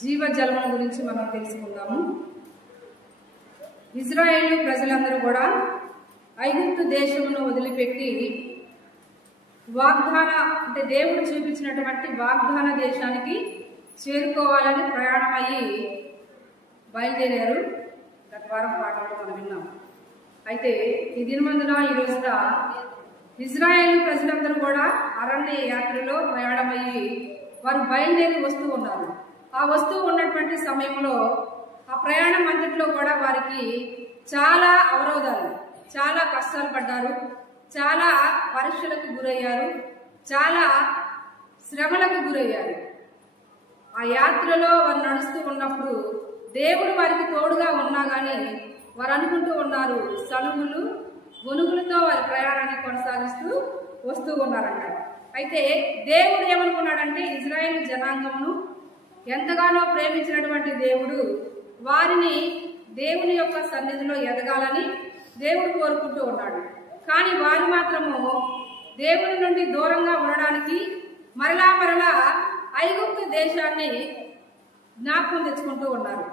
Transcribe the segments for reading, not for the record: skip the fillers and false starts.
జీవజలముల గురించి మనం తెలుసుకుందాము. ఇజ్రాయేలు ప్రజలందరూ కూడా ఐగుప్తు దేశమును వదిలిపెట్టి అంటే దేవుడు చూపించినటువంటి వాగ్దాన దేశానికి చేరుకోవాలని ప్రయాణమయ్యి బయలుదేరారు. గత వారం పాఠంలో మనం విన్నాం. అయితే ఈ దినమందున ఈ రోజున ఇజ్రాయేలు ప్రజలందరూ కూడా అరణ్య యాత్రలో ప్రయాణమయ్యి వారు బయలుదేరి వస్తూ ఉన్నారు. ఆ వస్తూ ఉన్నటువంటి సమయంలో ఆ ప్రయాణం అంతట్లో కూడా వారికి చాలా అవరోధాలు, చాలా కష్టాలు పడ్డారు, చాలా పరీక్షలకు గురయ్యారు, చాలా శ్రమలకు గురయ్యారు. ఆ యాత్రలో వారు నడుస్తూ ఉన్నప్పుడు దేవుడు వారికి తోడుగా ఉన్నా కానీ వారు అనుకుంటూ ఉన్నారు, సనుగులు గొనుగులతో వారి ప్రయాణాన్ని కొనసాగిస్తూ వస్తూ ఉన్నారంట. అయితే దేవుడు ఏమనుకున్నాడంటే, ఇజ్రాయేలు జనాంగమును ఎంతగానో ప్రేమించినటువంటి దేవుడు వారిని దేవుని యొక్క సన్నిధిలో ఎదగాలని దేవుడు కోరుకుంటూ ఉన్నాడు. కానీ వారు మాత్రము దేవుని నుండి దూరంగా ఉండడానికి మరలా ఐగుప్తు దేశాన్ని జ్ఞాపకం తెచ్చుకుంటూ ఉన్నారు.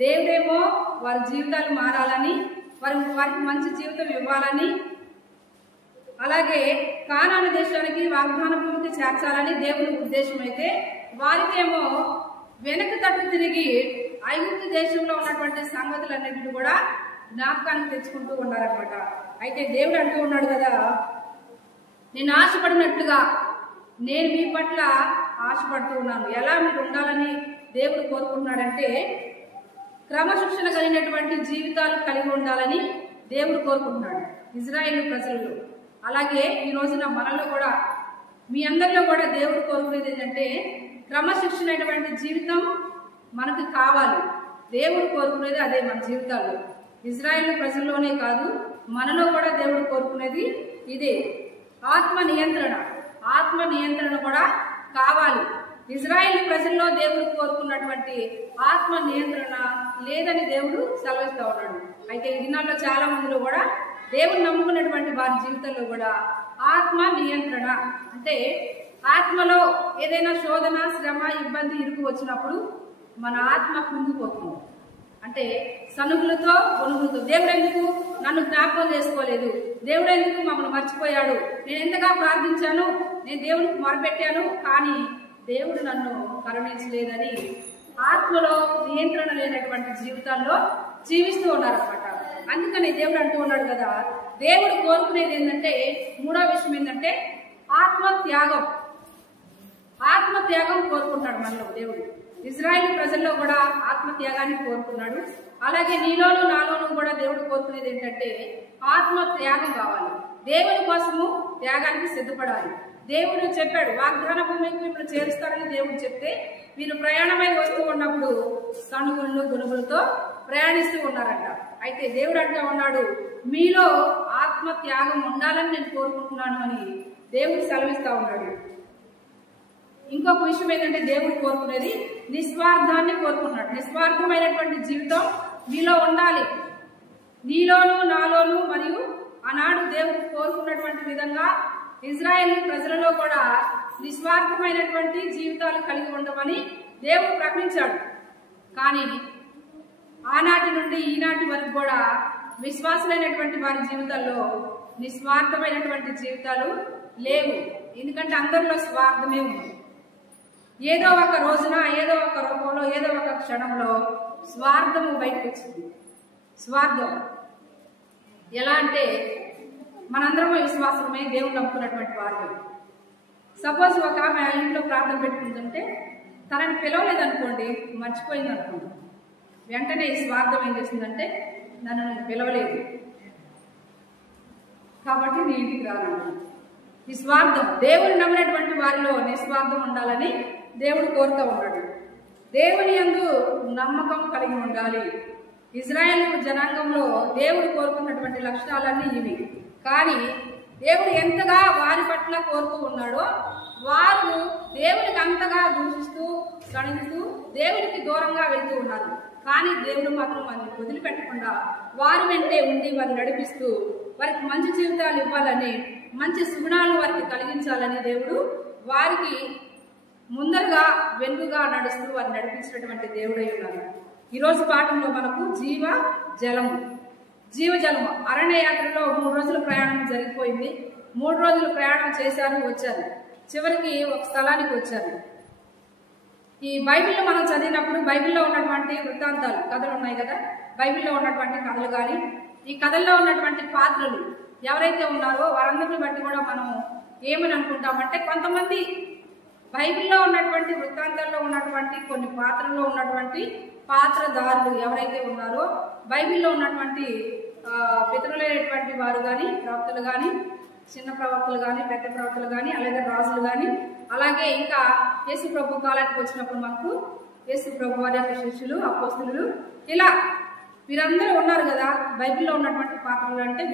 దేవుడేమో వారి జీవితాలు మారాలని, వారికి మంచి జీవితం ఇవ్వాలని, అలాగే కానాను దేశానికి వాగ్దాన భూమికి చేర్చాలని దేవుని ఉద్దేశం అయితే, వారికేమో వెనక తట్టు తిరిగి ఐగుప్తు దేశంలో ఉన్నటువంటి సంగతులన్నింటినీ కూడా జ్ఞాపకానికి తెచ్చుకుంటూ ఉన్నారనమాట. అయితే దేవుడు అంటూ ఉన్నాడు కదా, నేను ఆశపడినట్లుగా నేను మీ పట్ల ఆశపడుతూ ఉన్నాను. ఎలా మీరు ఉండాలని దేవుడు కోరుకుంటున్నాడంటే, క్రమశిక్షణ కలిగినటువంటి జీవితాలు కలిగి ఉండాలని దేవుడు కోరుకుంటున్నాడు ఇజ్రాయేలు ప్రజల్లో. అలాగే ఈ రోజున మనలో కూడా, మీ అందరిలో కూడా దేవుడు కోరుకునేది ఏంటంటే, క్రమశిక్షణైనటువంటి జీవితం మనకు కావాలి. దేవుడు కోరుకునేది అదే మన జీవితాల్లో. ఇజ్రాయేలు ప్రజల్లోనే కాదు, మనలో కూడా దేవుడు కోరుకునేది ఇదే. ఆత్మ నియంత్రణ కూడా కావాలి. ఇజ్రాయేలు ప్రజల్లో దేవుడు కోరుకున్నటువంటి ఆత్మ నియంత్రణ లేదని దేవుడు సెలవిస్తూ ఉన్నాడు. అయితే ఈ దినాల్లో చాలా మందిలో కూడా దేవుడు నమ్ముకున్నటువంటి వారి జీవితంలో కూడా ఆత్మ నియంత్రణ అంటే, ఆత్మలో ఏదైనా శోధన, శ్రమ, ఇబ్బంది, ఇరుకు వచ్చినప్పుడు మన ఆత్మ కుంగిపోతుంది. అంటే సనుగులతో గొనుగులతో, దేవుడు ఎందుకు నన్ను జ్ఞాపకం చేసుకోలేదు, దేవుడు ఎందుకు మమ్మల్ని మర్చిపోయాడు, నేను ఎంతగా ప్రార్థించాను, నేను దేవునికి మొరపెట్టాను, కానీ దేవుడు నన్ను కరుణించలేదని ఆత్మలో నియంత్రణ లేనటువంటి జీవితాల్లో జీవిస్తూ ఉన్నారన్నమాట. అందుకని దేవుడు అంటూ ఉన్నాడు కదా, దేవుడు కోరుకునేది ఏంటంటే, మూడో విషయం ఏంటంటే ఆత్మత్యాగం కోరుకుంటాడు మనలో దేవుడు. ఇజ్రాయేలు ప్రజల్లో కూడా ఆత్మత్యాగాన్ని కోరుకున్నాడు. అలాగే నీలోను నాలోను కూడా దేవుడు కోరుకునేది ఏంటంటే, ఆత్మత్యాగం కావాలి. దేవుని కోసము త్యాగానికి సిద్ధపడాలి. దేవుడు చెప్పాడు, వాగ్దాన భూమికి మిమ్మల్ని చేరుస్తారని దేవుడు చెప్తే, మీరు ప్రయాణమై వస్తూ ఉన్నప్పుడు సనుగుళ్ళు గొనుగులతో ప్రయాణిస్తూ ఉన్నారంట. అయితే దేవుడు అంటూ ఉన్నాడు, మీలో ఆత్మత్యాగం ఉండాలని నేను కోరుకుంటున్నాను అని దేవుడు సెలవిస్తా ఉన్నాడు. ఇంకొక విషయం ఏంటంటే, దేవుడు కోరుకునేది నిస్వార్థాన్ని కోరుకున్నాడు. నిస్వార్థమైనటువంటి జీవితం మీలో ఉండాలి. నీలోను నాలోను మరియు ఆనాడు దేవుడు కోరుకున్నటువంటి విధంగా ఇజ్రాయేల్ ప్రజలలో కూడా నిస్వార్థమైనటువంటి జీవితాలు కలిగి ఉండమని దేవుడు ప్రకటించాడు. కానీ ఆనాటి నుండి ఈనాటి వరకు కూడా విశ్వాసులైనటువంటి వారి జీవితాల్లో నిస్వార్థమైనటువంటి జీవితాలు లేవు. ఎందుకంటే అందరిలో స్వార్థమే ఉంది. ఏదో ఒక రోజున, ఏదో ఒక రూపంలో, ఏదో ఒక క్షణంలో స్వార్థము బయటకు వచ్చింది. స్వార్థం ఎలా అంటే, మనందరము విశ్వాసమే, దేవుడు నమ్ముకున్నటువంటి వారు. సపోజ్ ఒక ఆమె ఇంట్లో ప్రార్థన పెట్టుకుంటుంటే తనని పిలవలేదనుకోండి, మర్చిపోయింది అనుకోండి, వెంటనే ఈ స్వార్థం ఏం చేస్తుందంటే, నన్ను పిలవలేదు కాబట్టి నీ ఇంటికి రాను. ఈ స్వార్థం, దేవుని నమ్మినటువంటి వారిలో నిస్వార్థం ఉండాలని దేవుడు కోరుతూ ఉన్నాడు. దేవుని యందు నమ్మకం కలిగి ఉండాలి. ఇజ్రాయేల్ జనాంగంలో దేవుడు కోరుకున్నటువంటి లక్షణాలన్నీ ఇవి. కానీ దేవుడు ఎంతగా వారి పట్ల కోరుతూ ఉన్నాడో, వారు దేవునికి అంతగా దూషిస్తూ గణిస్తూ దేవునికి దూరంగా వెళ్తూ ఉన్నారు. కానీ దేవుడు మాత్రం వారిని వదిలిపెట్టకుండా వారి వెంటే ఉండి వారిని నడిపిస్తూ వారికి మంచి జీవితాలు ఇవ్వాలని, మంచి సుగుణాలు వారికి కలిగించాలని దేవుడు వారికి ముందరగా వెనుకగా నడుస్తూ వారిని నడిపించినటువంటి దేవుడై ఉన్నారు. ఈరోజు పాఠంలో మనకు జీవజలము అరణ్య యాత్రలో 3 రోజుల ప్రయాణం జరిగిపోయింది. 3 రోజులు ప్రయాణం చేశారు, వచ్చారు. చివరికి ఒక స్థలానికి వచ్చారు. ఈ బైబిల్లో మనం చదివినప్పుడు బైబిల్లో ఉన్నటువంటి వృత్తాంతాలు, కథలు ఉన్నాయి కదా, బైబిల్లో ఉన్నటువంటి కథలు కానీ ఈ కథల్లో ఉన్నటువంటి పాత్రలు ఎవరైతే ఉన్నారో వారందరిని బట్టి కూడా మనం ఏమని అనుకుంటామంటే, కొంతమంది బైబిల్లో ఉన్నటువంటి వృత్తాంతాల్లో ఉన్నటువంటి కొన్ని పాత్రల్లో ఉన్నటువంటి పాత్రదారులు ఎవరైతే ఉన్నారో, బైబిల్లో ఉన్నటువంటి పితరులైనటువంటి వారు కానీ, ప్రవక్తలు కానీ, చిన్న ప్రవక్తలు కానీ, పెద్ద ప్రవక్తలు కానీ, అలాగే రాజులు కానీ, అలాగే ఇంకా యేసు ప్రభు కాలానికి వచ్చినప్పుడు మనకు యేసు ప్రభు వారి యొక్క శిష్యులు, అపోస్తలులు, ఇలా వీరందరూ ఉన్నారు కదా. బైబిల్లో ఉన్నటువంటి పాత్రలు అంటే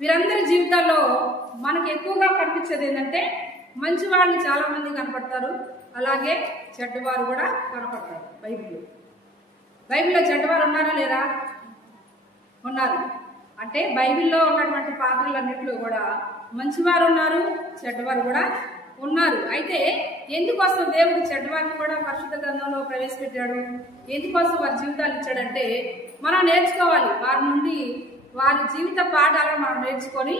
వీరందరి జీవితాల్లో మనకు ఎక్కువగా కనిపించేది ఏంటంటే, మంచి వాళ్ళు చాలా మంది కనపడతారు, అలాగే చెడ్డవారు కూడా కనపడతారు. బైబిల్లో చెడ్డవారు ఉన్నారా లేరా? ఉన్నారు. అంటే బైబిల్లో ఉన్నటువంటి పాత్రలన్నింటిలో కూడా మంచివారు ఉన్నారు, చెడ్డవారు కూడా ఉన్నారు. అయితే ఎందుకోసం దేవుడు చెడ్డవారిని కూడా పరిశుద్ధ గ్రంథంలో ప్రవేశపెట్టాడు? ఎందుకోసం వారి జీవితాలు ఇచ్చాడంటే, మనం నేర్చుకోవాలి వారి నుండి, వారి జీవిత పాఠాలను మనం నేర్చుకొని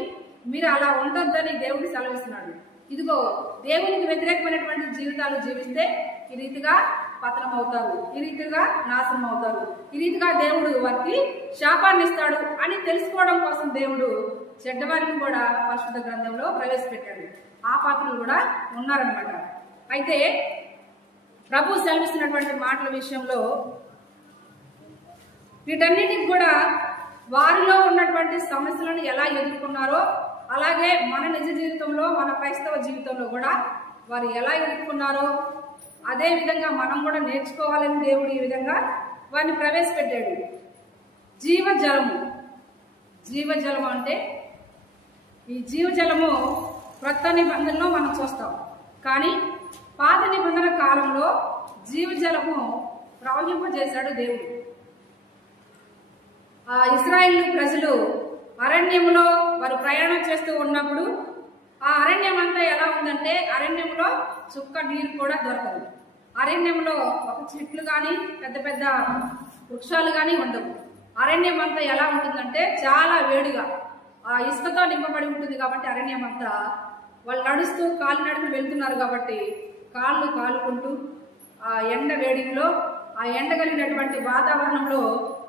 మీరు అలా ఉండొద్దని దేవుడు సెలవిస్తున్నాడు. ఇదిగో, దేవునికి వ్యతిరేకమైనటువంటి జీవితాలు జీవిస్తే ఈ రీతిగా పతనం అవుతారు, ఈ రీతిగా నాశనం అవుతారు, ఈ రీతిగా దేవుడు వారికి శాపాన్ని ఇస్తాడు అని తెలుసుకోవడం కోసం దేవుడు చెడ్డవారిని కూడా పరిశుద్ధ గ్రంథంలో ప్రవేశపెట్టాడు. ఆ పాత్రలు కూడా ఉన్నారనమాట. అయితే ప్రభు సెలవిస్తున్నటువంటి మాటల విషయంలో వీటన్నిటికి కూడా వారిలో ఉన్నటువంటి సమస్యలను ఎలా ఎదుర్కొన్నారో, అలాగే మన నిజ జీవితంలో, మన క్రైస్తవ జీవితంలో కూడా వారు ఎలా ఎదుర్కొన్నారో అదే విధంగా మనం కూడా నేర్చుకోవాలని దేవుడు ఈ విధంగా వారిని ప్రవేశపెట్టాడు. జీవజలము అంటే, ఈ జీవజలము క్రొత్త నిబంధనలో మనం చూస్తాం. కానీ పాత నిబంధన కాలంలో జీవజలము ప్రవహింపజేశాడు దేవుడు. ఆ ఇశ్రాయేలు ప్రజలు అరణ్యంలో వారు ప్రయాణం చేస్తూ ఉన్నప్పుడు ఆ అరణ్యం అంతా ఎలా ఉందంటే, అరణ్యంలో చుక్క నీరు కూడా దొరకదు. అరణ్యంలో ఒక చెట్లు కానీ, పెద్ద పెద్ద వృక్షాలు కానీ ఉండవు. అరణ్యం అంతా ఎలా ఉంటుందంటే చాలా వేడిగా ఆ ఇసుకతో నింపబడి ఉంటుంది. కాబట్టి అరణ్యం అంతా వాళ్ళు నడుస్తూ కాలినడకలు వెళ్తున్నారు కాబట్టి కాళ్ళు కాలుకుంటూ ఆ ఎండ వేడిలో, ఆ ఎండ కలిగినటువంటి వాతావరణంలో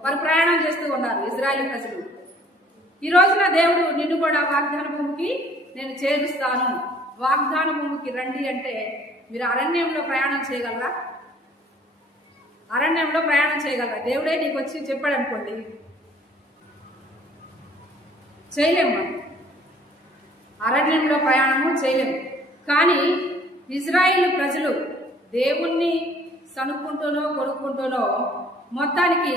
వారు ప్రయాణం చేస్తూ ఉన్నారు ఇశ్రాయేలు ప్రజలు. ఈ రోజున దేవుడు నిన్ను కూడా వాగ్దాన భూమికి నేను చేరుస్తాను, వాగ్దాన భూమికి రండి అంటే మీరు అరణ్యంలో ప్రయాణం చేయగలరా? అరణ్యంలో ప్రయాణం చేయగలరా? దేవుడే నీకు వచ్చి చెప్పాడు అనుకోండి, చేయలేము. అరణ్యంలో ప్రయాణము చేయలేము. కానీ ఇశ్రాయేలు ప్రజలు దేవుణ్ణి సనుక్కుంటూనో కొనుక్కుంటూనో మొత్తానికి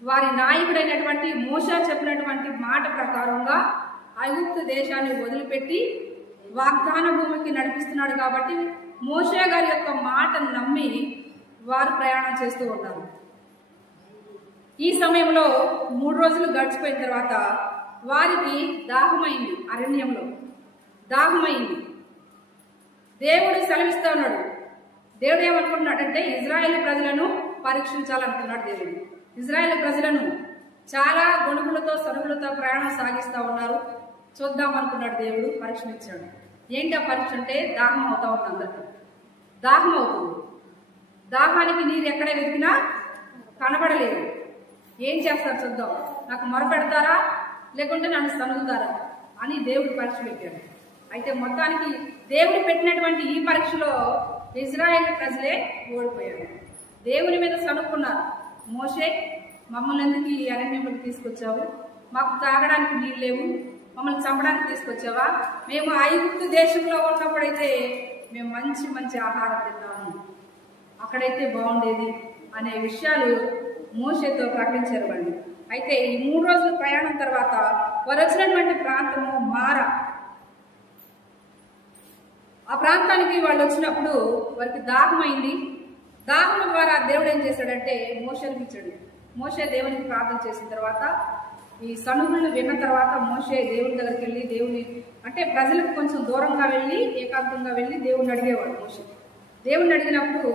వారి నాయకుడైనటువంటి మోషే చెప్పినటువంటి మాట ప్రకారంగా ఐగుప్తు దేశాన్ని వదిలిపెట్టి వాగ్దాన భూమికి నడిపిస్తున్నాడు. కాబట్టి మోషే గారి యొక్క మాటను నమ్మి వారు ప్రయాణం చేస్తూ ఉన్నారు. ఈ సమయంలో 3 రోజులు గడిచిపోయిన తర్వాత వారికి దాహమైంది, అరణ్యంలో దాహమైంది. దేవుడు సెలవిస్తా ఉన్నాడు. దేవుడు ఏమనుకుంటున్నాడంటే, ఇశ్రాయేలు ప్రజలను పరీక్షించాలనుకున్నాడు దేవుడు. ఇశ్రాయేలు ప్రజలను చాలా గొడుగులతో సరుకులతో ప్రయాణం సాగిస్తూ ఉన్నారు, చూద్దాం అనుకున్నాడు దేవుడు. పరీక్షనిచ్చాడు. ఏంటి ఆ పరీక్ష అంటే, దాహం అవుతా ఉంది. అందరికీ దాహం అవుతుంది. దాహానికి నీరు ఎక్కడ వెతికినా కనబడలేదు. ఏం చేస్తారు చూద్దాం, నాకు మొరపెడతారా లేకుంటే నన్ను సనుగుతారా అని దేవుడు పరీక్ష పెట్టాడు. అయితే మొత్తానికి దేవుడు పెట్టినటువంటి ఈ పరీక్షలో ఇశ్రాయేలు ప్రజలే ఓడిపోయారు. దేవుని మీద సనుక్కున్నారు. మోషే, మమ్మల్ని ఎందుకు ఈ అరణ్యంలోకి తీసుకొచ్చావు? మాకు తాగడానికి నీళ్ళు లేవు, మమ్మల్ని చంపడానికి తీసుకొచ్చావా? మేము ఐగుప్తు దేశంలో ఉన్నప్పుడైతే మేము మంచి మంచి ఆహారం తిన్నాము, అక్కడైతే బాగుండేది అనే విషయాలు మోషేతో ప్రకటించారు వాళ్ళు. అయితే ఈ 3 రోజుల ప్రయాణం తర్వాత వారు వచ్చినటువంటి ప్రాంతము మారా. ఆ ప్రాంతానికి వాళ్ళు వచ్చినప్పుడు వారికి దాహమైంది. దాహం ద్వారా దేవుడు ఏం చేశాడంటే మోషేని ఇచ్చాడు. మోషే దేవునికి ప్రార్థన చేసిన తర్వాత ఈ సనుగులను విన్న తర్వాత మోషే దేవుని దగ్గరికి వెళ్ళి దేవుని అంటే ప్రజలకు కొంచెం దూరంగా వెళ్ళి ఏకాంతంగా వెళ్ళి దేవుణ్ణి అడిగేవాడు మోషే. దేవుణ్ణి అడిగినప్పుడు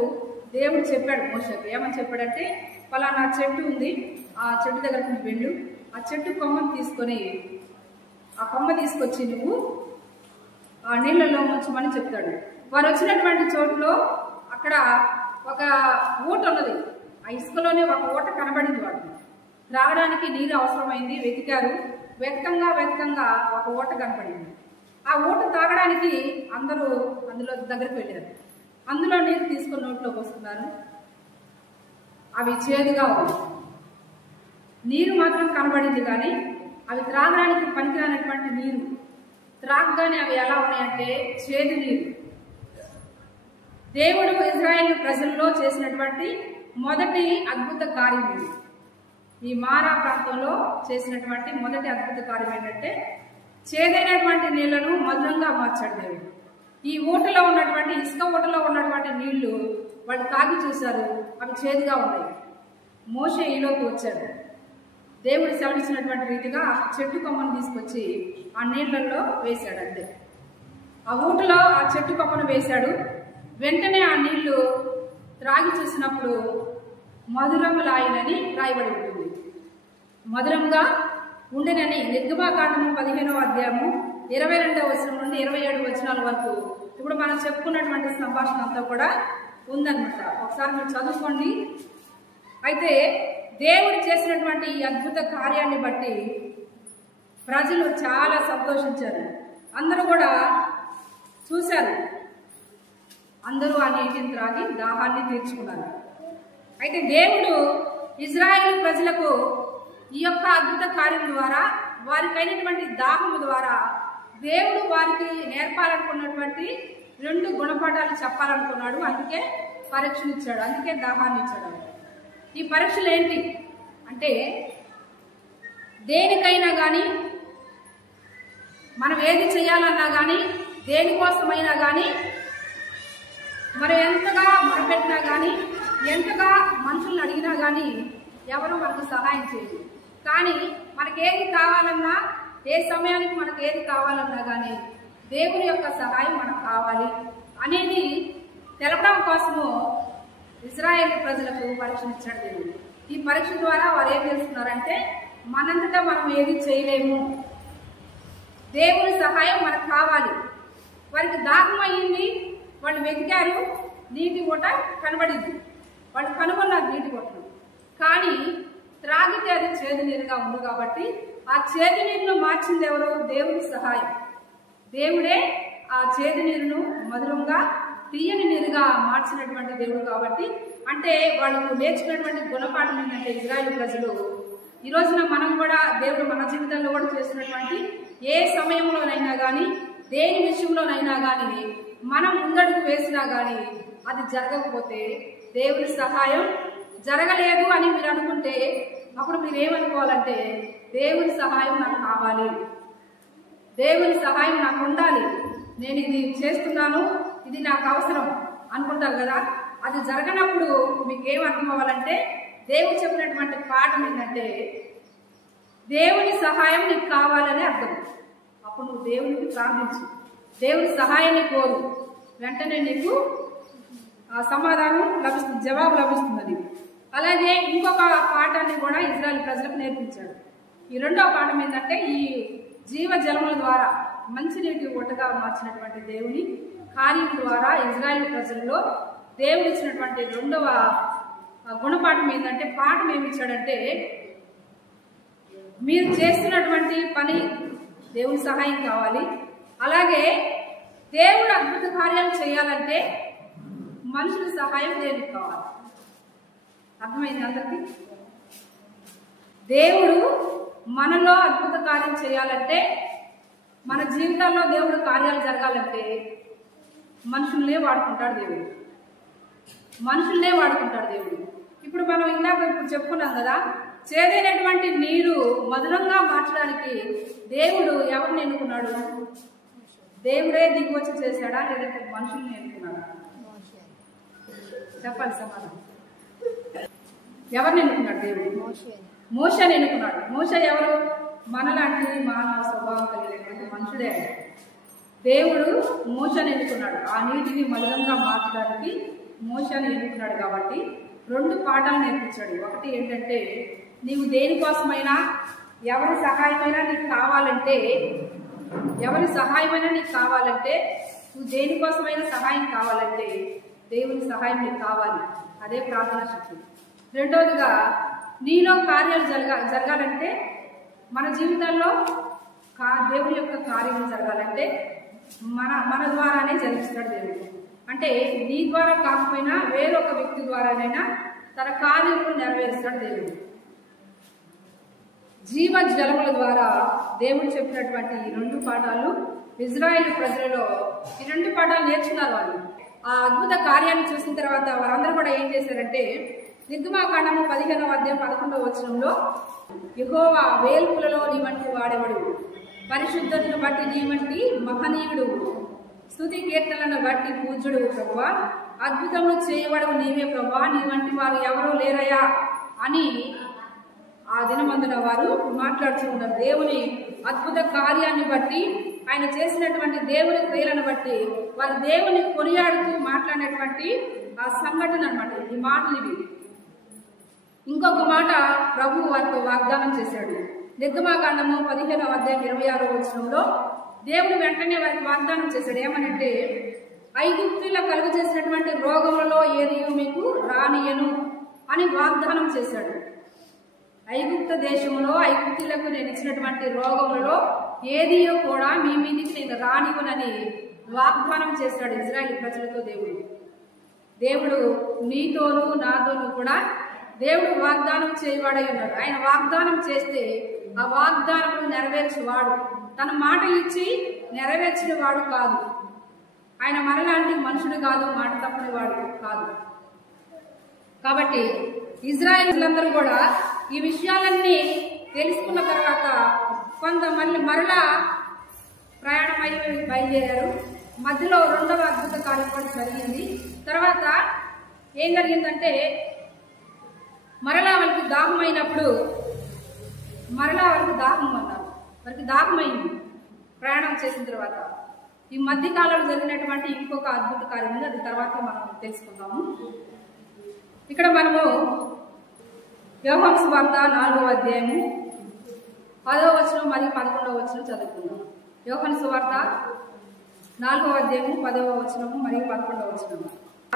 దేవుడు చెప్పాడు మోషేకి. ఏమని చెప్పాడంటే, పలానా చెట్టు ఉంది, ఆ చెట్టు దగ్గరకు నువ్వు వెళ్ళు, ఆ చెట్టు కొమ్మను తీసుకొని ఆ కొమ్మ తీసుకొచ్చి నువ్వు ఆ నీళ్ళలో ముంచమని చెప్తాడు. వారు వచ్చినటువంటి చోటులో అక్కడ ఒక ఊట ఉన్నది. ఆ ఇసుకలోనే ఒక ఊట కనబడింది. వాడికి త్రాగడానికి నీరు అవసరమైంది. వెతికారు. వెతకంగా ఒక ఊట కనపడింది. ఆ ఊట తాగడానికి అందరూ అందులో దగ్గరికి వెళ్ళారు. అందులో నీరు తీసుకొని నోట్లో పోసుకున్నారు. అవి చేదుగా ఉంది. నీరు మాత్రం కనబడింది, కానీ అవి త్రాగడానికి పనికిరానటువంటి నీరు. త్రాగగానే అవి ఎలా ఉన్నాయంటే చేదు నీరు. దేవుడు ఇజ్రాయేలు ప్రజల్లో చేసినటువంటి మొదటి అద్భుత కార్యం ఇది. ఈ మారా ప్రాంతంలో చేసినటువంటి మొదటి అద్భుత కార్యం ఏంటంటే, చేదైనటువంటి నీళ్లను మధురంగా మార్చాడు దేవుడు. ఈ ఊటలో ఉన్నటువంటి ఇసుక ఊటలో ఉన్నటువంటి నీళ్లు వాళ్ళు తాగి చూశారు, అవి చేదుగా ఉన్నాయి. మోషే ఈలోకి వచ్చాడు. దేవుడు సెలవిచ్చినటువంటి రీతిగా చెట్టు కొమ్మను తీసుకొచ్చి ఆ నీళ్లలో వేశాడు. అంతే, ఆ ఊటలో ఆ చెట్టు కొమ్మను వేశాడు. వెంటనే ఆ నీళ్లు త్రాగి చూసినప్పుడు మధురములాయినని రాయబడి ఉంటుంది. మధురంగా ఉండేనని నిర్గమాకాండము 15వ అధ్యాయము 22వ వచనం నుండి 27 వచనాల వరకు ఇప్పుడు మనం చెప్పుకున్నటువంటి సంభాషణ అంతా కూడా ఉందన్నమాట. ఒకసారి మీరు చదువుకోండి. అయితే దేవుడు చేసినటువంటి ఈ అద్భుత కార్యాన్ని బట్టి ప్రజలు చాలా సంతోషించారు. అందరూ కూడా చూశారు. అందరూ ఆ నీటిని త్రాగి దాహాన్ని తీర్చుకున్నారు. అయితే దేవుడు ఇజ్రాయేలు ప్రజలకు ఈ యొక్క అద్భుత కార్యం ద్వారా, వారికైనటువంటి దాహము ద్వారా దేవుడు వారికి నేర్పాలనుకున్నటువంటి 2 గుణపాఠాలు చెప్పాలనుకున్నాడు. అందుకే పరీక్షలు ఇచ్చాడు, అందుకే దాహాన్ని ఇచ్చాడు. ఈ పరీక్షలు ఏంటి అంటే, దేనికైనా కానీ మనం ఏది చేయాలన్నా కానీ, దేనికోసమైనా కానీ, మనం ఎంతగా మొరపెట్టినా కానీ, ఎంతగా మనుషులను అడిగినా కానీ ఎవరు మనకు సహాయం చేయరు. కానీ మనకేది కావాలన్నా, ఏ సమయానికి మనకు ఏది కావాలన్నా కానీ దేవుని యొక్క సహాయం మనకు కావాలి అనేది తెలపడం కోసము ఇజ్రాయేలు ప్రజలకు పరీక్ష ఇచ్చాడు దేవుడు. ఈ పరీక్ష ద్వారా వారు ఏం తెలుసుకున్నారంటే, మనంతటా మనం ఏది చేయలేము, దేవుని సహాయం మనకు కావాలి. వారికి దాహం అయ్యింది, వాళ్ళు వెతికారు, నీటి ఊట కనబడింది, వాళ్ళు కనుగొన్నారు నీటి ఊటను. కానీ త్రాగితే అది చేదు నీరుగా ఉంది కాబట్టి ఆ చేదు నీరును మార్చింది ఎవరు? దేవుని సహాయం. దేవుడే ఆ చేదు నీరును మధురంగా తీయని నీరుగా మార్చినటువంటి దేవుడు. కాబట్టి అంటే వాళ్ళు నేర్చుకున్నటువంటి గుణపాఠం ఏంటంటే, ఇజ్రాయేలు ప్రజలు ఈ రోజున మనం కూడా దేవుడు మన జీవితంలో కూడా చేస్తున్నటువంటి ఏ సమయంలోనైనా కానీ, దేని విషయంలోనైనా కానీ మనం ముందడుగు వేసినా కానీ అది జరగకపోతే, దేవుని సహాయం జరగలేదు అని మీరు అనుకుంటే, అప్పుడు మీరు ఏమనుకోవాలంటే, దేవుని సహాయం నాకు కావాలి, దేవుని సహాయం నాకు ఉండాలి, నేను ఇది చేస్తున్నాను, ఇది నాకు అవసరం అనుకుంటారు కదా. అది జరగనప్పుడు మీకు ఏం అర్థం అవ్వాలంటే, దేవుడు చెప్పినటువంటి పాఠం ఏంటంటే, దేవుని సహాయం నీకు కావాలని అర్థం. అప్పుడు నువ్వు దేవునికి ప్రార్థించు, దేవుని సహాయాన్ని కోరు, వెంటనే నీకు సమాధానం లభిస్తుంది, జవాబు లభిస్తుంది. అలాగే ఇంకొక పాఠాన్ని కూడా ఇజ్రాయేల్ ప్రజలకు నేర్పించాడు. ఈ 2వ పాఠం ఏంటంటే, ఈ జీవ జలముల ద్వారా మంచినీటి ఊటగా మార్చినటువంటి దేవుని కార్యం ద్వారా ఇజ్రాయేల్ ప్రజల్లో దేవుడు ఇచ్చినటువంటి 2వ గుణపాఠం ఏంటంటే, పాఠం ఏమి ఇచ్చాడంటే, మీరు చేస్తున్నటువంటి పని దేవుని సహాయం కావాలి. అలాగే దేవుడు అద్భుత కార్యాలు చేయాలంటే మనుషుల సహాయం దేవునికి కావాలి. అర్థమైంది అందరికీ? దేవుడు మనలో అద్భుత కార్యం చేయాలంటే, మన జీవితాల్లో దేవుడు కార్యాలు జరగాలంటే మనుషుల్నే వాడుకుంటాడు దేవుడు, మనుషుల్నే వాడుకుంటాడు దేవుడు. ఇప్పుడు మనం ఇప్పుడు చెప్పుకున్నాం కదా, చేదైనటువంటి నీరు మధురంగా మార్చడానికి దేవుడు ఎవరిని ఎన్నుకున్నాడు? దేవుడే దిగువచ్చి చేశాడా, లేదంటే మనుషుల్ని ఎన్నుకున్నాడా? చెప్పాలి సమాధానం. ఎవరిని ఎన్నుకున్నాడు? దేవుడు మోషేని ఎన్నుకున్నాడు. మోషే ఎవరు? మనలాంటి మానవ స్వభావం కలిగినటువంటి మనుషుడే. దేవుడు మోషేని ఎన్నుకున్నాడు. ఆ నీటిని మధురంగా మార్చడానికి మోషేని ఎన్నుకున్నాడు. కాబట్టి 2 పాఠాలు నేర్పించాడు. ఒకటి ఏంటంటే, నీవు దేనికోసమైనా ఎవరి సహాయమైనా నీకు కావాలంటే నువ్వు దేనికోసమైనా సహాయం కావాలంటే దేవుని సహాయం నీకు కావాలి. అదే ప్రార్థనా శక్తి. రెండోదిగా, నీలో కార్యాలు జరగాలంటే, మన జీవితాల్లో దేవుని యొక్క కార్యాలు జరగాలంటే మన ద్వారానే జరిగిస్తాడు దేవుడు. అంటే నీ ద్వారా కాకపోయినా వేరొక వ్యక్తి ద్వారానైనా తన కార్యములు నెరవేరుస్తాడు దేవుడు. జీవ జలముల ద్వారా దేవుడు చెప్పినటువంటి ఈ 2 పాఠాలు ఇజ్రాయేల్ ప్రజలలో ఈ 2 పాఠాలు నేర్చుకున్నారు. వాళ్ళు ఆ అద్భుత కార్యాన్ని చూసిన తర్వాత వారందరూ కూడా ఏం చేశారంటే, నిర్గమాకాండము 15వ అధ్యాయం 11వ వచనంలో, యెహోవా వేల్పులలో నీ వంటి వాడెవడు, పరిశుద్ధతను బట్టి నీ వంటి మహనీయుడు, స్తుతి కీర్తనలను బట్టి పూజ్యుడు ప్రభువా, అద్భుతములు చేయబడవు నీవే ప్రభువా, నీ వంటి వారు ఎవరూ లేరయ్యా అని ఆ దినమందున వారు మాట్లాడుతూ ఉన్నారు. దేవుని అద్భుత కార్యాన్ని బట్టి, ఆయన చేసినటువంటి దేవుని క్రియలను బట్టి వారు దేవుని కొనియాడుతూ మాట్లాడినటువంటి ఆ సంఘటన అన్నమాట ఈ మాటలు ఇవి. ఇంకొక మాట ప్రభు వారితో వాగ్దానం చేశాడు. నిర్గమాకాండము 15వ అధ్యాయం 26వ వచనంలో దేవుడు వెంటనే వారికి వాగ్దానం చేశాడు. ఏమనంటే, ఐగుప్తులో కలుగు చేసినటువంటి రోగములలో ఏది మీకు రానియను అని వాగ్దానం చేశాడు. ఐగుప్త దేశంలో ఐగుప్తులకు నేను ఇచ్చినటువంటి రోగములలో ఏదియో కూడా మీ మీదికి నేను రానివ్వనని వాగ్దానం చేశాడు ఇజ్రాయేల్ ప్రజలతో దేవుడు నీతోనూ నాతోనూ కూడా దేవుడు వాగ్దానం చేయవాడై ఉన్నాడు. ఆయన వాగ్దానం చేస్తే ఆ వాగ్దానం నెరవేర్చేవాడు. తన మాట ఇచ్చి నెరవేర్చిన వాడు కాదు. ఆయన మనలాంటి మనుషుడు కాదు, మాట తప్పని వాడు కాదు. కాబట్టి ఇజ్రాయేలీలందరూ కూడా ఈ విషయాలన్నీ తెలుసుకున్న తర్వాత కొంతమంది మరలా ప్రయాణమై బయలుదేరారు. మధ్యలో 2వ అద్భుత కార్యక్రమం జరిగింది. తర్వాత ఏం జరిగిందంటే, మరలా వాళ్ళకి దాహం అయినప్పుడు వారికి దాహమైంది ప్రయాణం చేసిన తర్వాత. ఈ మధ్య కాలంలో జరిగినటువంటి ఇంకొక అద్భుత కార్యం ఉంది, అది తర్వాత మనం తెలుసుకుందాము. ఇక్కడ మనము యోహాను సువార్త 4వ అధ్యాయము 10వ వచనం మరియు 11వ వచనం చదువుకుందాం. యోహాను సువార్త 4వ అధ్యాయము 10వ వచనము మరియు 11వ వచనము.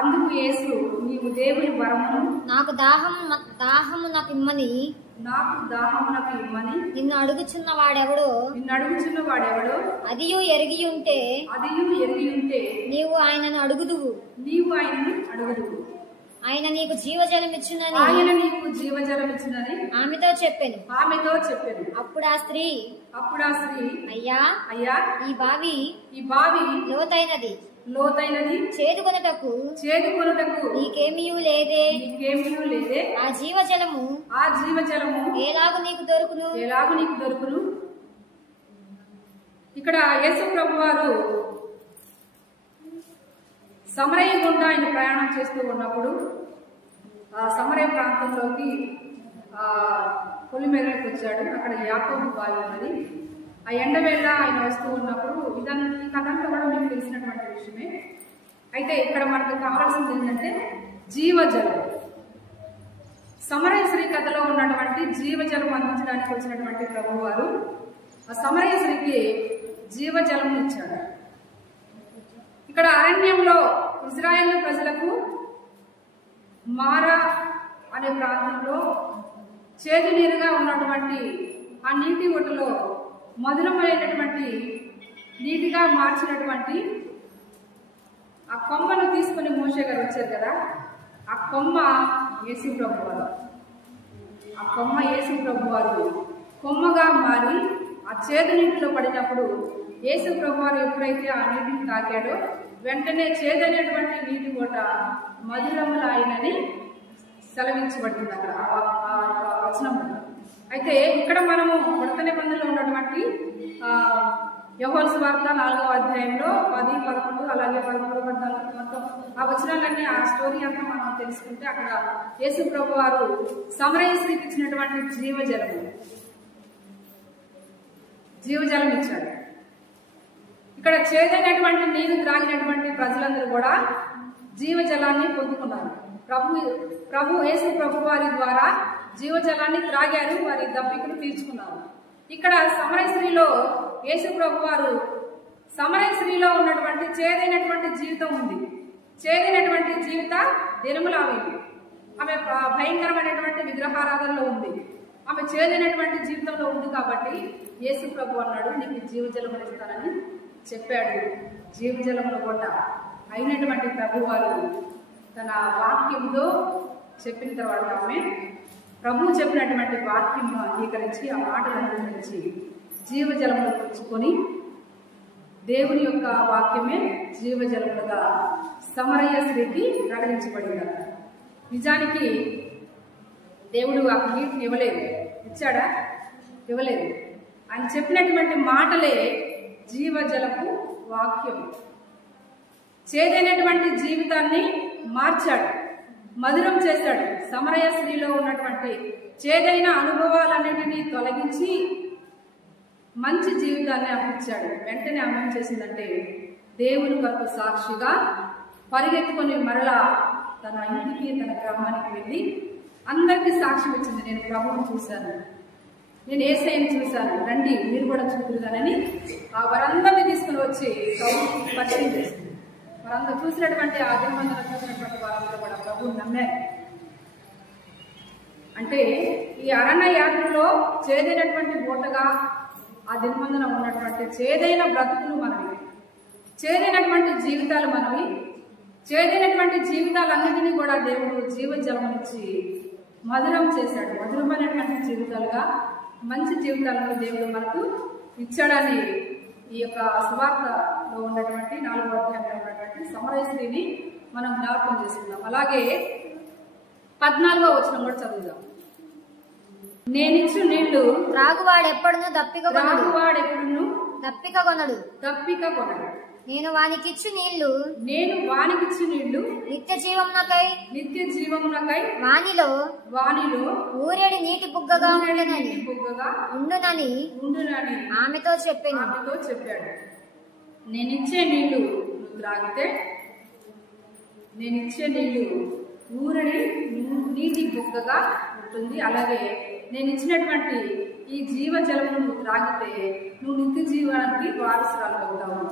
అందుకు యేసు, నీవు దేవుని వరమును నాకు దాహము నాకు ఇమ్మని నిన్ను అడుగుచున్న వాడెవడో అదియు ఎరిగి ఉంటే నీవు ఆయనను అడుగుదువు. ఆయన నీకు జీవజలమిచ్చునని ఆమెతో చెప్పాను. అప్పుడు ఆ స్త్రీ అయ్యా ఈ బావి లోతైనది చేదుకొనుటకు నీకేమీ లేదే. ఆ జీవజలము ఎలాగు నీకు దొరుకును. ఇక్కడ యేసు ప్రభువారు సమరయ గుండా ఆయన ప్రయాణం చేస్తూ ఉన్నప్పుడు ఆ సమరయ ప్రాంతంలోకి పొలిమేరలకు వచ్చాడు. అక్కడ యాకోబు బావి ఉన్నది. ఆ ఎండవేళ ఆయన వస్తూ ఉన్నప్పుడు ఇదంతా కథంతా కూడా మీకు తెలిసినటువంటి విషయమే. అయితే ఇక్కడ మనకు కావాల్సింది ఏంటంటే జీవజలం. సమరయ స్త్రీ కథలో ఉన్నటువంటి జీవజలం అందించడానికి వచ్చినటువంటి ప్రభువారు ఆ సమరయ స్త్రీకి జీవజలం ఇచ్చాడు. ఇక్కడ అరణ్యంలో ఇజ్రాయేల్ ప్రజలకు మారా అనే ప్రాంతంలో చేదు నీరుగా ఉన్నటువంటి ఆ నీటి ఒడ్డులో మధురమైనటువంటి నీటిగా మార్చినటువంటి ఆ కొమ్మను తీసుకుని మోషే గారు వచ్చారు కదా, ఆ కొమ్మ యేసు ప్రభువారు. కొమ్మగా మారి ఆ చేదు నీటిలో పడినప్పుడు యేసు ప్రభువారు ఎప్పుడైతే ఆ నీటిని తాకాడో వెంటనే చేదనేటువంటి నీటి ఓట మధురములాయనని సెలవించబడింది అక్కడ ఆ వచనం. అయితే ఇక్కడ మనము కొత్త నిబంధనలో ఉన్నటువంటి యోహాను సువార్త 4వ అధ్యాయంలో 10, 11 అలాగే 13, 14 మొత్తం ఆ వచనాలన్నీ ఆ స్టోరీ అంతా మనం తెలుసుకుంటే అక్కడ యేసు ప్రభు వారు సమరయ స్త్రీకి ఇచ్చినటువంటి జీవజలం ఇచ్చాడు. ఇక్కడ చేదైనటువంటి నీరు త్రాగినటువంటి ప్రజలందరూ కూడా జీవజలాన్ని పొందుకున్నారు. ప్రభు యేసు ప్రభు వారి ద్వారా జీవజలాన్ని త్రాగారు, వారి దప్పికను తీర్చుకున్నారు. ఇక్కడ సమరయ స్త్రీలో యేసు ప్రభు వారు సమరయ స్త్రీలో ఉన్నటువంటి చేదైనటువంటి జీవితం ఉంది. చేదైనటువంటి జీవిత దినములావి. ఆమె భయంకరమైనటువంటి విగ్రహారాధనలో ఉంది. ఆమె చేదైనటువంటి జీవితంలో ఉంది కాబట్టి యేసు ప్రభు అన్నాడు, నీకు జీవజలం ఇస్తానని చెప్పాడు. జీవజలంలో కొట్ట అయినటువంటి ప్రభు వారు తన వాక్యంతో చెప్పిన తర్వాత ఆమె ప్రభు చెప్పినటువంటి వాక్యంను అంగీకరించి ఆ మాటలను అంగీకరించి జీవజలములు పుచ్చుకొని దేవుని యొక్క వాక్యమే జీవజలములుగా సమరయ స్త్రీకి ప్రకటించబడింది. నిజానికి దేవుడు ఆ నీటిని ఇవ్వలేదు. ఇచ్చాడా? ఇవ్వలేదు. ఆయన చెప్పినటువంటి మాటలే జీవజలపు వాక్యం. చేదైనటువంటి జీవితాన్ని మార్చాడు, మధురం చేశాడు. సమరయ స్త్రీలో ఉన్నటువంటి చేదైన అనుభవాలన్నింటినీ తొలగించి మంచి జీవితాన్ని అందించాడు. వెంటనే ఆమె ఏం చేసిందంటే దేవుని కొరకు సాక్షిగా పరిగెత్తుకొని మరలా తన ఇంటికి తన గ్రామానికి వెళ్ళి అందరికీ సాక్ష్యం ఇచ్చింది. నేను ప్రభువుని చూశాను, నేను యేసయ్యని చూశాను, రండి మీరు కూడా చూపురుగానని వారందరినీ తీసుకుని వచ్చి ప్రభువుని పరిచయం చేసింది. వారందరూ చూసినటువంటి ఆ దినమందులో చూసినటువంటి వారందరూ కూడా ప్రభువుని నమ్మారు. అంటే ఈ అరణ్య యాత్రలో చేదైనటువంటి బోటగా ఆ దినమందున ఉన్నటువంటి చేదైన బ్రతుకులు మనవి, చేదైనటువంటి జీవితాలు మనవి. చేదైనటువంటి జీవితాలన్నింటినీ కూడా దేవుడు జీవజలమునిచ్చి మధురం చేశాడు. మధురమైనటువంటి జీవితాలుగా మంచి జీవితాలను దేవుడు మనకు ఇచ్చాడని ఈ యొక్క సువార్తలో ఉన్నటువంటి 4వ అధ్యాయంలో ఉన్నటువంటి సమరయ స్త్రీని మనం జ్ఞాపకం చేసుకున్నాం. అలాగే 14వ వచనం కూడా చదువుదాం. నేనిచ్చు నీళ్లు త్రాగువాడెప్పుడును దప్పిక కొనడు. నేను వానికిచ్చు నీళ్లు నిత్య జీవమునకై వానిలో ఊరేడి నీటి బుగ్గగా ఉండునని ఆమెతో చెప్పాడు. నేనిచ్చే నీళ్లు నువ్వు త్రాగితే, నేనిచ్చే నీళ్లు ఊరేడి నీటి బుగ్గగా ఉంటుంది. అలాగే నేను ఇచ్చినటువంటి ఈ జీవజలము నువ్వు త్రాగితే నువ్వు నిత్య జీవానికి వారసురాలు అవుతావు.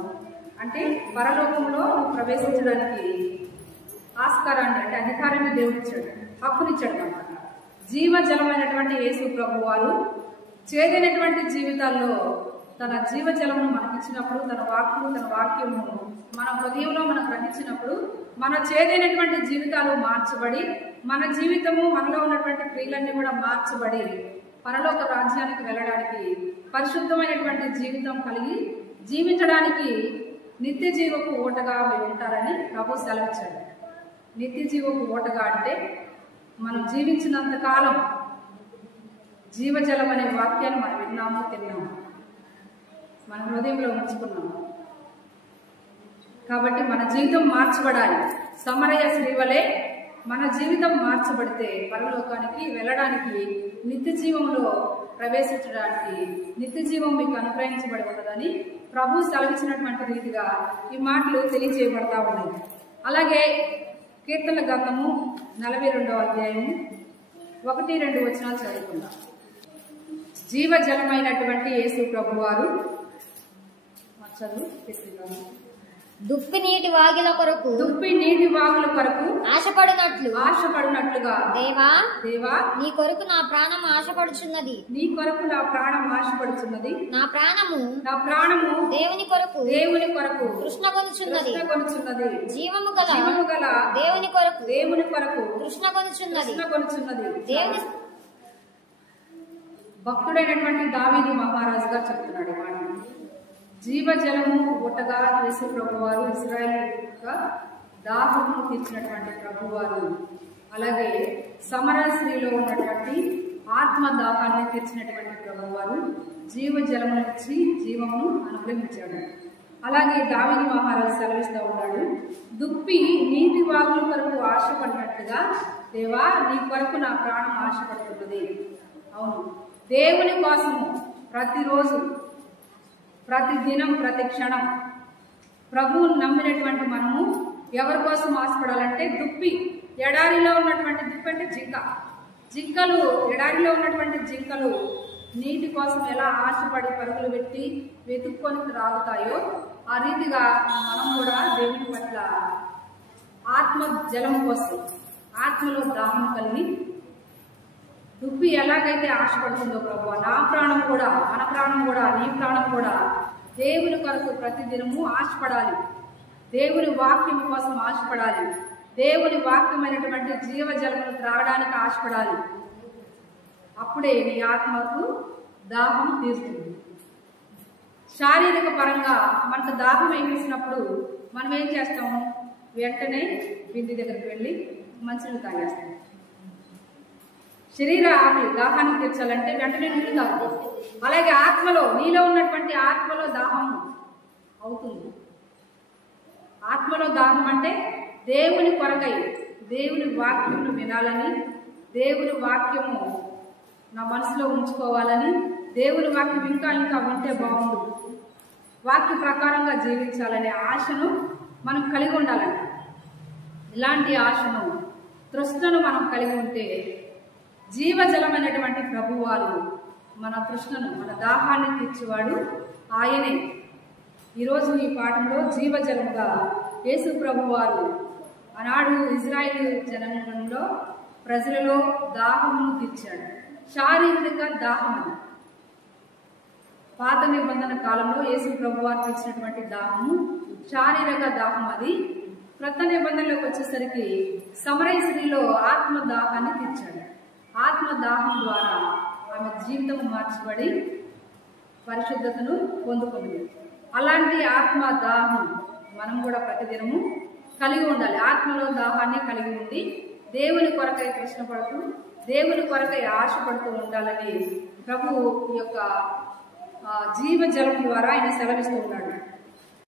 అంటే పరలోకంలో నువ్వు ప్రవేశించడానికి ఆస్కారాన్ని, అంటే అధికారాన్ని దేవుడు ఇచ్చాడు, హక్కునిచ్చాడు అన్నమాట. జీవజలమైనటువంటి యేసు ప్రభు వారు చేదైనటువంటి జీవితాల్లో తన జీవజలమును మనకిచ్చినప్పుడు, తన వాక్యము మన హృదయంలో మనం గ్రహించినప్పుడు మన చేదైనటువంటి జీవితాలు మార్చబడి, మన జీవితము మనలో ఉన్నటువంటి క్రియలన్నీ కూడా మార్చబడి పరలోక రాజ్యానికి వెళ్ళడానికి, పరిశుద్ధమైనటువంటి జీవితం కలిగి జీవించడానికి నిత్య జీవపు ఓటగా మీరు ఉంటారని ప్రభు సెలవిచ్చాడు. నిత్య జీవపు ఓటగా అంటే మనం జీవించినంత కాలం జీవజలం అనే వాక్యాన్ని మనం విన్నాము, తిన్నాము, మన హృదయంలో ఉంచుకున్నాము. కాబట్టి మన జీవితం మార్చబడాలి. సమరయ స్త్రీవలే మన జీవితం మార్చబడితే పరలోకానికి వెళ్ళడానికి, నిత్య జీవంలో ప్రవేశించడానికి, నిత్య జీవం మీకు అనుగ్రహించబడి ఉన్నదని ప్రభు సెలవిచ్చినటువంటి రీతిగా ఈ మాటలు తెలియజేయబడతా ఉన్నాయి. అలాగే కీర్తనల గ్రంథము 42వ అధ్యాయము 1-2 వచనాలు చదువుకుందాం. జీవజలమైనటువంటి యేసు ప్రభు వారు దుప్పి నీటి వాగుల కొరకు ఆశపడినట్లుగా దేవా నీ కొరకు నా ప్రాణం ఆశపడుచున్నది. నా ప్రాణము దేవుని కొరకు కృష్ణ కొనుచున్నది. జీవము గల దేవుని కొరకు కృష్ణ కొనుచున్నది. దేవుని భక్తుడైనటువంటి దావీదు మహారాజు గారు చెప్తున్నాడు. జీవజలము పుట్టగా యేసు ప్రభువారు ఇశ్రాయేలుగా దాహమును తీర్చినటువంటి ప్రభువారు, అలాగే సమరయ స్త్రీలో ఉన్నటువంటి ఆత్మ దాహాన్ని తీర్చినటువంటి ప్రభువారు జీవజలమును ఇచ్చి జీవమును అనుగ్రహించాడు. అలాగే దావీదు మహారాజు సెలవిస్తూ ఉన్నాడు, దుప్పి నీటి వాగుల కొరకు ఆశపడినట్లుగా దేవా నీ కొరకు నా ప్రాణం ఆశపడుతున్నది. అవును, దేవుని కోసము ప్రతిరోజు, ప్రతి దినం, ప్రతి క్షణం ప్రభువును నమ్మినటువంటి మనము ఎవరి కోసం ఆశపడాలంటే దుప్పి, ఎడారిలో ఉన్నటువంటి దుప్పి అంటే జింకలు, ఎడారిలో ఉన్నటువంటి జింకలు నీటి కోసం ఎలా ఆశపడి పరుగులు పెట్టి వెతుక్కొని త్రాగుతాయో ఆ రీతిగా మనం కూడా దేవుని పట్ల ఆత్మ జలం కోసం, ఆత్మలో దాహం కలిగి దుప్పి ఎలాగైతే ఆశపడుతుందో ప్రభు, నా ప్రాణం కూడా, మన ప్రాణం కూడా, నీ ప్రాణం కూడా దేవుని కొరకు ప్రతిదినము ఆశపడాలి. దేవుని వాక్యం కోసం ఆశపడాలి. దేవుని వాక్యమైనటువంటి జీవజలమును త్రాగడానికి ఆశపడాలి. అప్పుడే నీ ఆత్మకు దాహం తీరుతుంది. శారీరక పరంగా మనకు దాహం వేసినప్పుడు మనం ఏం చేస్తాము? వెంటనే బింది దగ్గరికి వెళ్ళి మంచినీళ్ళు తాగేస్తాం. శరీర ఆకలి దాహాన్ని తీర్చాలంటే వెంటనే నీళ్ళు తాగుతాం. అలాగే ఆత్మలో, నీలో ఉన్నటువంటి ఆత్మలో దాహం అవుతుంది. ఆత్మలో దాహం అంటే దేవుని కొరకై, దేవుని వాక్యమును వినాలని, దేవుని వాక్యము నా మనసులో ఉంచుకోవాలని, దేవుని వాక్యం ఇంకా ఇంకా వింటే బాగుండు, వాక్య ప్రకారంగా జీవించాలనే ఆశను మనం కలిగి ఉండాలంట. ఇలాంటి ఆశను, తృష్ణను మనం కలిగి ఉంటే జీవజలమైనటువంటి ప్రభువారు మన తృష్ణను, మన దాహాన్ని తీర్చేవాడు ఆయనే. ఈరోజు ఈ పాఠంలో జీవజలముగా యేసు ప్రభువారు ఆనాడు ఇజ్రాయేలు జనంలో ప్రజలలో దాహమును తీర్చాడు. శారీరక దాహం అది. పాత నిబంధన కాలంలో యేసు ప్రభువారు తీర్చినటువంటి దాహము శారీరక దాహం అది. క్రొత్త నిబంధనలోకి వచ్చేసరికి సమరయ స్త్రీలో ఆత్మ దాహాన్ని తీర్చాడు. ఆత్మ దాహం ద్వారా ఆమె జీవితం మార్చబడి పరిశుద్ధతను పొందుకుంది. అలాంటి ఆత్మ దాహం మనం కూడా ప్రతిదినము కలిగి ఉండాలి. ఆత్మలో దాహాన్ని కలిగి ఉండి దేవుని కొరకై కృష్ణపడుతూ, దేవుని కొరకై ఆశపడుతూ ఉండాలని ప్రభు ఈ యొక్క జీవజలం ద్వారా ఆయన సెలవిస్తూ ఉన్నాడు.